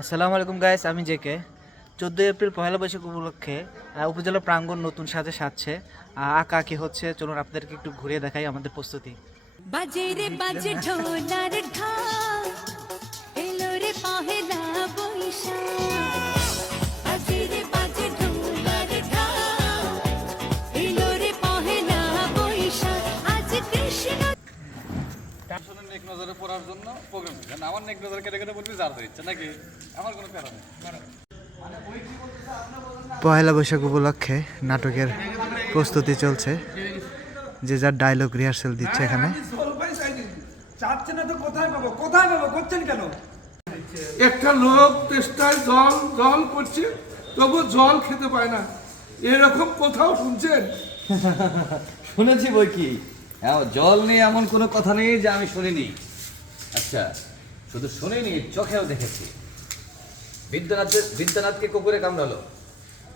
আসসালামু আলাইকুম গাইস, আমি জেকে। 14 এপ্রিল পহেলা বৈশাখ উপলক্ষে উপজেলা প্রাঙ্গণ নতুন সাজে সাজছে। আঁকা আঁকি হচ্ছে, চলুন আপনাদেরকে একটু ঘুরিয়ে দেখাই আমাদের প্রস্তুতি। বাজে রে বাজে ঢোলার ঢাক, এলো রে পহেলা বৈশাখ। বাজে রে বাজে ঢোলার ঢাক, এলো রে পহেলা বৈশাখ। আজ কৃষ্ণ আসলে নেক নজরে পড়ার জন্য প্রোগ্রাম করেন। আমার নেক নজরে কেটে কেটে বলবি যার ইচ্ছা নাকি, আমার কোনো কারণ নেই। পহেলা বৈশাখ উপলক্ষে নাটকের প্রস্তুতি চলছে, যে যার ডায়লগ রিহার্সেল দিচ্ছে এখানে। চাচ্ছে না তো কোথায় পাবো কোথায় পাবো করছেন কেন? একটা লোক তেষ্টায় জল জল করছে, তবু জল খেতে পায় না, এরকম কোথাও শুনছেন? শুনেছি বই কি, জল নিয়ে এমন কোনো কথা নেই যে আমি শুনিনি। আচ্ছা, শুধু শুনিনি, চোখেও দেখেছি। বিদ্যানাথকে কুকুরে কামড়ালো,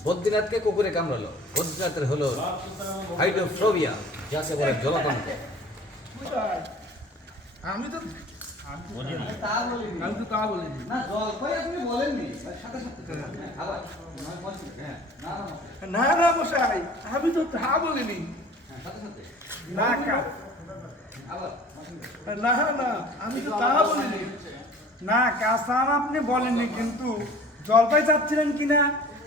বদ্রীনাথকে কুকুরে কামড়ালো। বদ্রীনাথের হলো হাইড্রোফোবিয়া, যাকে বলে জলতন্ত্র। আমি তো তা বলিনি। না, জল কই আপনি বলেননি, সাথে সাথে আবার না না মশাই, আমি তো তা বলিনি। না না না, আমি তো তা বলিনি। না কাসাম আপনি বলেননি, কিন্তু জলপাই চাচ্ছিলেন কিনা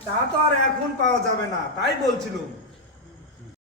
তা তো আর এখন পাওয়া যাবে না, তাই বলছিল।